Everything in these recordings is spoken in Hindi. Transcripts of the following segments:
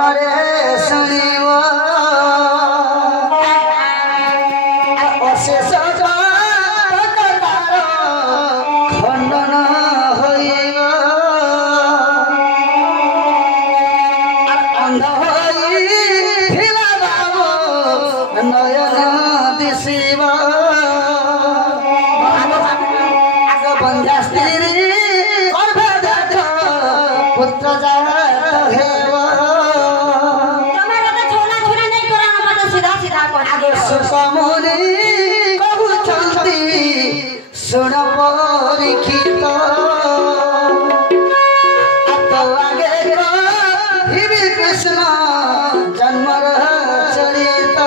कन्नरे सुनिव अशेष खंडन होइब अंध होइला बाबू नयन दिशिब आग बंधा स्त्री गर्भजात पुत्र जात हेब सुकमुनि कहउछन्ति सुन परीक्षित आगे कहिबि कृष्ण जन्मर चरित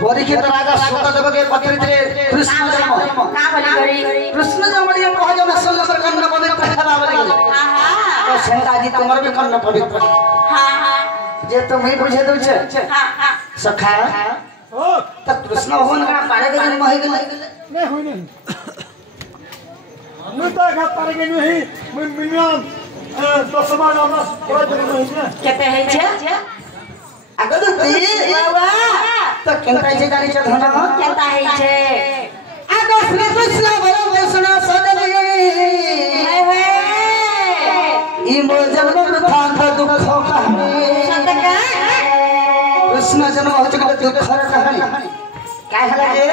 परीक्षित राजा स्वतदेव के पत्र थे कृष्ण जन्म का बोली करी कृष्ण जन्म ये कह जो मैं सुंदर कर्ण पवित्र खरा बोली तो सेना जी तुम्हारे भी कर्ण पवित्र हां हां जे तुम ही बुझे दो छे हां हां सखा ओ त कृष्ण भगवान का पारे के जन्म होई गेले नहीं होई नहीं हम तो का पारे के नहीं मिनिमम 10 बार हमरा जन्म होई छे केते है छे आगो ती बाबा तो केनता जे गाड़ी छ धना केनता है छे आगो श्री कृष्ण भरो वैष्णव सदले हे ई मो जन्म वृतांत दुख कहानी सतका कृष्ण जन्म हो चुके दुख कहानी का हला जे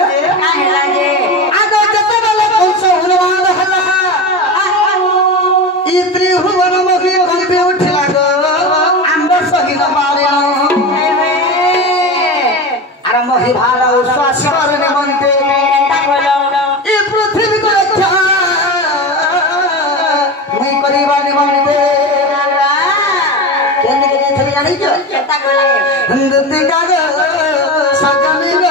आगो जते वाला कौन सो हनुमान हला ई त्रिभुवन महि गंभे उठला गो अंबर सही न मारे मही भारा श्वास करने मनते ये पृथ्वी को रक्षा मैं करीबा निमंते केने के थली जानी जो केता कोले हिंदती गाग सजनी ग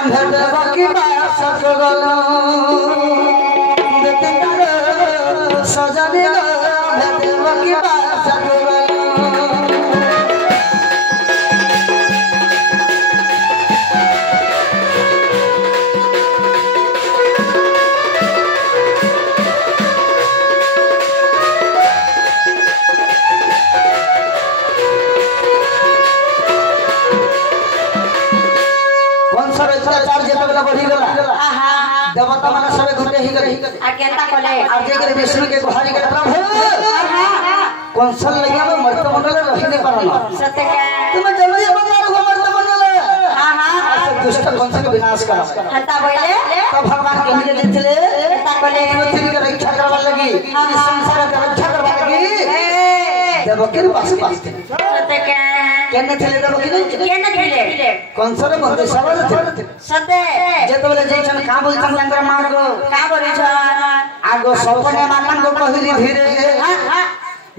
अंधर बाकी बास गल हिंदती गाग सजनी ग अंधर बाकी बास गल देवता माने सबे घुटे ही गई आ केनता कोले आ जे के विष्णु के गुहारी के प्रभु कौशल लगे में मर्त मंडल रहिने परना सत्य के तुम जल्दी बंगार हो मर्त मंडल हां हां दुष्ट कौन से विनाश कर हता बोले तो भगवान के लिए देथले ता कोले पृथ्वी के रक्षा करवा लगी इस संसार के रक्षा करवा लगी देवकी पास सत्य के केने थले देवकी नहीं केने थले कौन से बंदे सवाल थे सत्य जेतबले जैछन का बोलछन लंगर मार्ग का बोलछन आगो सपने मानन को कहली धीरे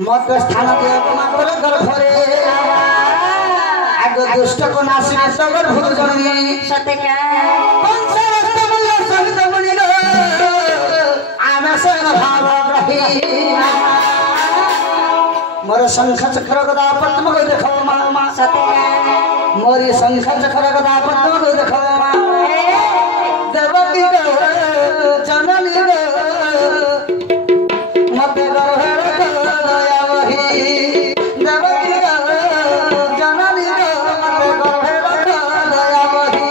मत स्थान के मात्र घर भरे आगो दुष्ट को नासी सगर भूत जननी सत्य का कौन से रास्ता मिला सहित बनी लो आमे से भाव रही मोर शंख चक्र गदा पद्म को देखो मामा सत्य का मोरी शंख चक्र गदा पद्म को देखो मामा देवकी ग जननी ग मते गर्भे दया वही देवकी ग जननी ग मते गर्भे दया वही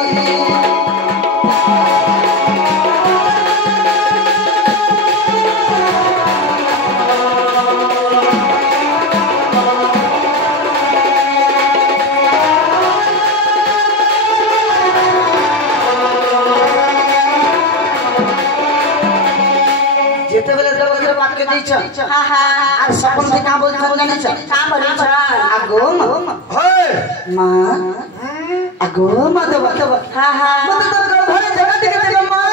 जेते बेले देवकी बात के दै छ हां हां आ सपन से का बोल छन जानि छ का बोल छ आगो होय मां आगो मां देवकी हां हां मत तो घर जगह देखे मां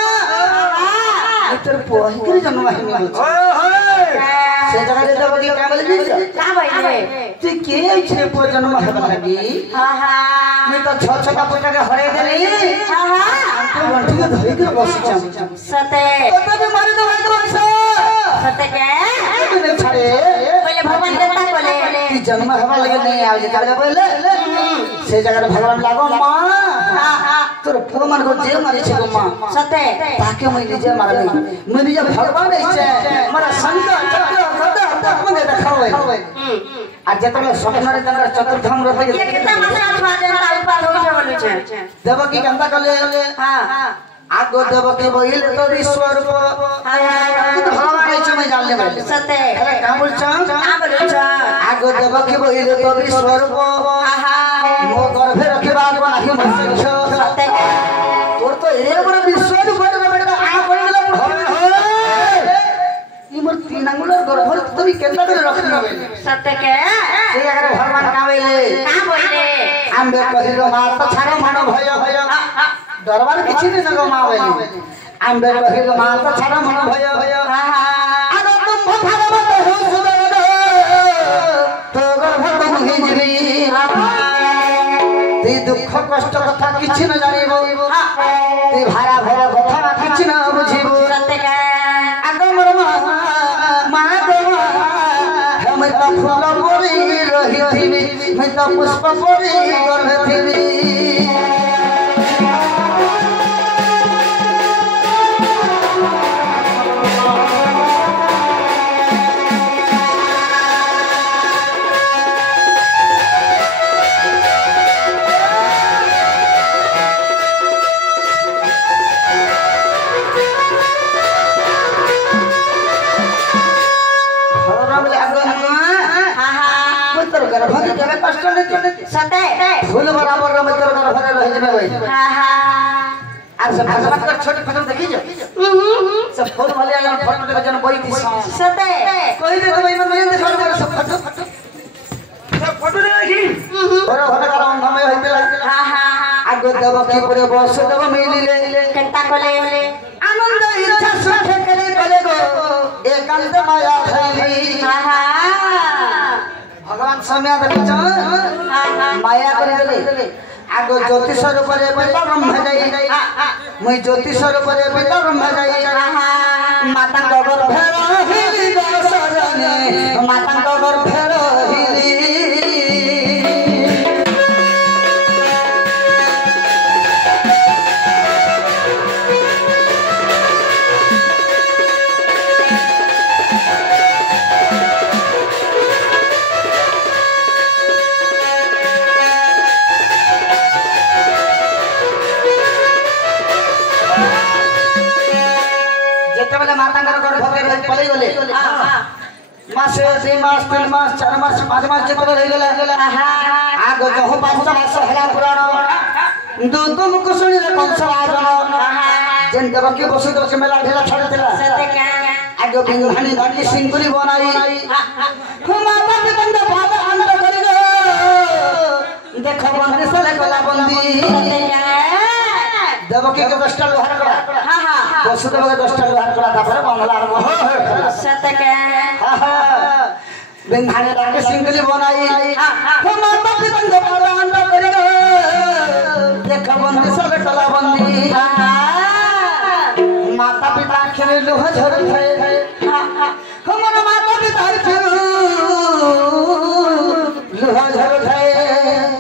इतर पोही के जन्म है होय होय से जगह रे देवकी का बोले का भइले तू के छे पो जन्म हेबा लगी हां हां मैं तो छ छ का पुटा के हरे देली हां हां तो लंठी के धई के बसी छम सते तो भी मारे दो भाई तो सते के तू नहीं छड़े बोले भगवान देवता बोले कि जन्म हेबा लगे नहीं आवे जे काले बोले से जगह रे भगवान लागो मां हां हां तोर पुओ मन को जे मारी छे गो मां सते ताके मैं निजे मारबे मैं निजे भगवान छे मारा संग चक्र गदा तक मने देखावे आ जेतले स्वप्न रे तंगर चतुर्धाम रहे ये कितना मतलब देवता उत्पाद होई छे बोलू छे देवकी गंगा कले हां हां आगो देवकी बहिल तो ईश्वर को भगवान छे मैं जान ले बोले सते अरे का बोल छ का बोलू छ आगो देवकी बहिल तो ईश्वर को हां हां मो गर्भे रखबा को नाही मसे सते तोर तो ए बड़ा विश्वास कोड में बेटा आ कोई गेला ई मोर तीन अंगुलर गर्भ तुम केंदा करे रखन बे सते के से अगर भगवान कावेले का बोले आंबे कहिलो मात छाड़ो मानो भय भय दरबार किछि ने जगो मावेली आंबे कहिलो मात छाड़ो मानो भय भय हां हां आगो तुम भगवत हो सुबेद तो गर्भ तुम हिजरी ती दुख कष्ट कथा किछि न जानिबो ती भारा भरा कथा किछि न बुझिबो सते के आगो मोर मां गो हम त फूल परी रही थिबी मैं त पुष्प परी गर्भ थिबी गर्भ के जगह कष्ट नहीं सते फूल बराबर रमे तोर गर्भ रे रहि जमे भाई हां हां आर सब भगवान कर छोटी फोटो देखि जो सब फूल भले आला फोटो देख जन बई थी सते कोई दे भाई मन देखा कर सब फोटो सब फोटो देखि और होने का हम हमें होइते हां हां आगो देवकी परे बस देव मिली ले केंता कोले आनंद इच्छा सुख करे कले गो एकांत माया धैली हां हां भगवान समय देखि छ माया करे देले आगो ज्योतिष रूप रे पिता ब्रह्म जाई मैं ज्योतिष रूप रे पिता ब्रह्म जाई माता गगर फेर हिली गसरने माता गगर फेर हिली माता गर्भ के पले गले मासे 2 मास 3 मास 4 मास 5 मास जे पले रहि गेला आगो जहो 5 मास हला पुराण दो मुख सुनि रे कंस आगन जेन देवकी बसुदेव के मेला ढेला छाड़ देला आगो बिंगहानी दाटी सिंगुरी बनाई माता बिकंद बात अंदर करि गो देखो बंदी सले गला बंदी देवकी के 10टा लोहार करा हां हां वसुदेव के 10टा लोहार करा तापर बांधला आरंभ हो सतके हां हां बिंघाने डाके सिंगली बनाई हो माता पितंग बारा अंडा करी गो देख बंदी सब कला बंदी माता पिता के लोह झर थे हमर माता पिता के लोह झर थे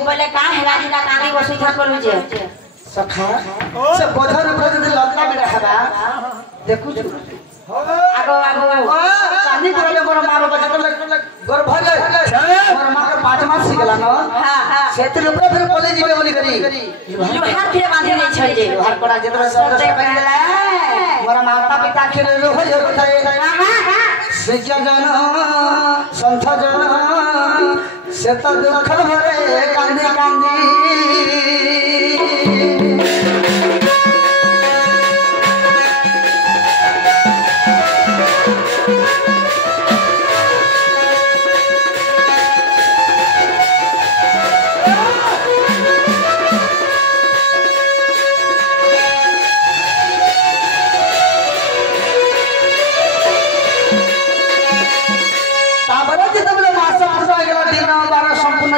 बोले का है राजा कानी बसु था करू जे सखा से बोधर ऊपर जे लंका में रहबा देखु छु आगो आगो कानी करले मोर मार बजे तो गर्भ ले मोर मार 5 मास सिगला न हां हां सेतिर ऊपर फिर बोले जीवे बोली करी लोहार फिर बांधे नहीं छै जे लोहार कोड़ा जेतरा शब्द से कहला मोर माता पिता के लोह झर थे हां हां सिजा जन संथ जन से तो दुख भरे कांदी कांदी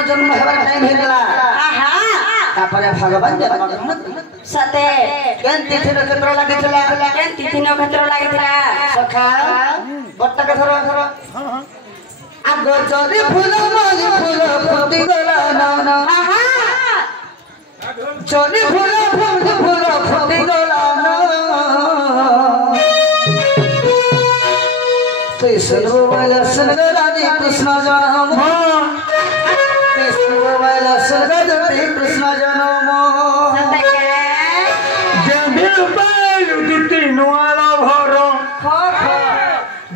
जन्म हेबार टाइम हे गेला तापरे भगवान जन्म सते केन तिथि नक्षत्र लागितला केन तिथि नक्षत्र लागितला सखा बट्टा के धर आगो जरी फूल माली फूल फुटी गला ना जरी फूल फुटी गला ना कृष्ण वाला संग रानी कृष्ण जन्म कृष्ण वाला संग रानी कृष्ण जन्म जंदिल पालु दुती नुआला भरो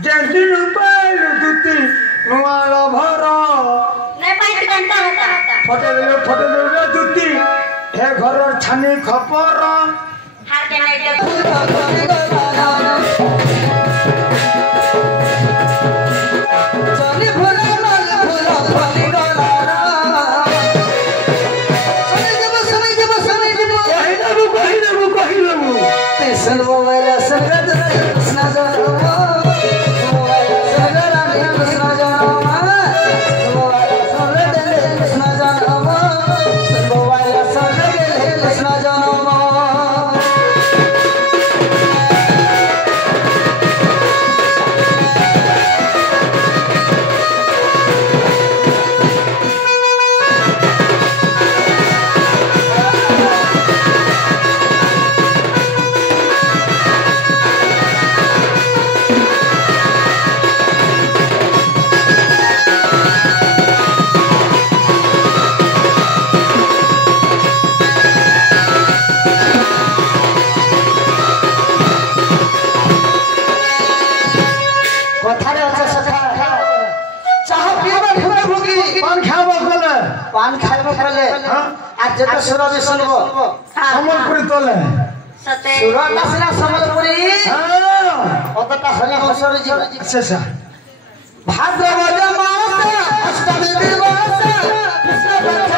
जंदिल पालु दुती नुआला भरो ने पाइट घंटा होता फटे दे दुती हे घर छानी खपर हार के नहीं दे पान खाइबो कले आज जत सुरा भी सुनबो सम्बलपुरी तले सते सुरा नसना सम्बलपुरी ओतटा हरि हंसर जी अच्छा भाद्रपद मास अष्टमी दिवस कृष्ण पक्ष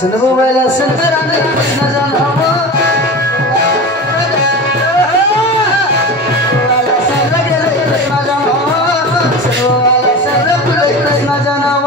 सुनबो वाला संतराने कृष्ण जन्म वाला संग गेले कृष्ण जन्म सुनबो वाला संग गेले कृष्ण जन्म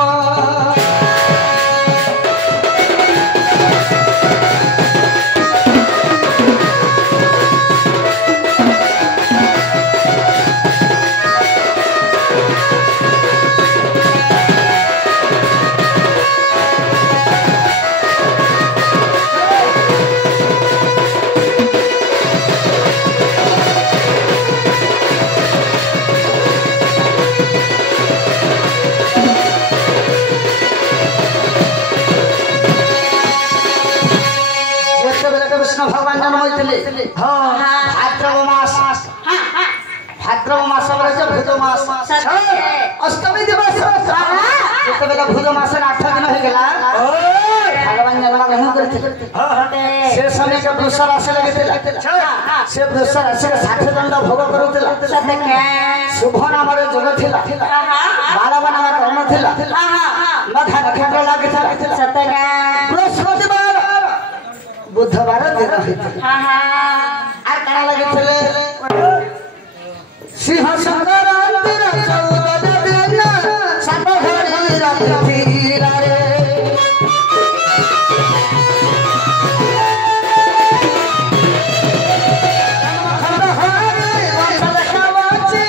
भगवान जन्म होइतले भाद्रव मास भाद्रव मास बरसे भूत मास अष्टमी दिवस जेतेबेला भूत मास 8 दिन हो गेला भगवान जन्म नहीं करते से समय के दूसरा राशि लगेतिला से दूसरा राशि के 60 दंड भोग करूतिला शुभ नाम रे जग थिला बालव नाम कर्ण थिला मधा नक्षत्र लागितला सतका बृहस्पतिवार बुधवार दिन होइतले आ काना लागितले सिंह संक्रांति रे 14 दिन सात घड़ी राति थीरा रे खंड हारे वंशल कावाची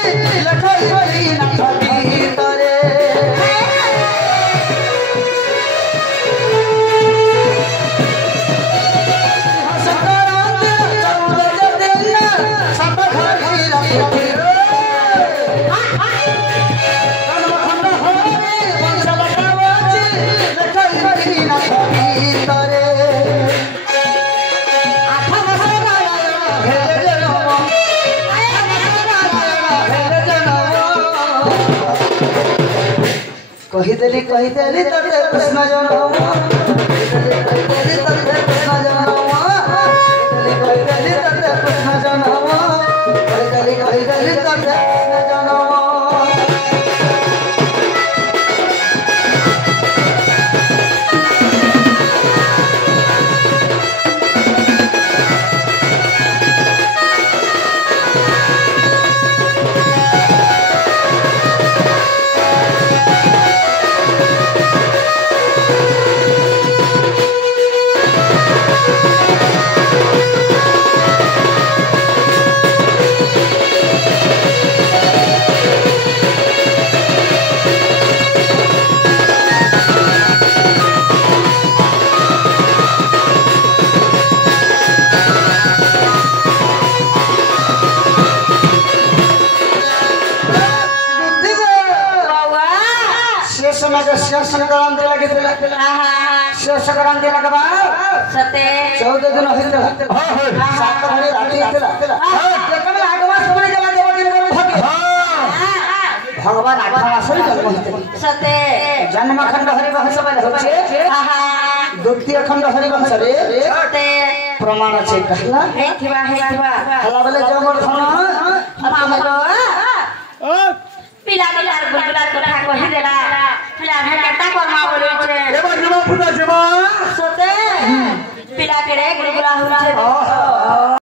लखई बली नखी तरे संक्रांति 14 दिन सात घड़ी राति कहिदेली तते कृष्ण जनम कहिदेली तते कृष्ण जनम कहिदेली तते कृष्ण जनम कहिदेली तते कृष्ण जनम संक्रांति लगवा सते 14 दिन होइते सात घड़ी राती आतेला केकमे आगवा सबने जला देव दिन कर भगे भगवान 18 सरी जन्म होते सते जन्म खंड हरि वंश में होचे द्वितीय खंड हरि वंश रे सते प्रमाण छे कहला हे थिवा हला बोले जमर धन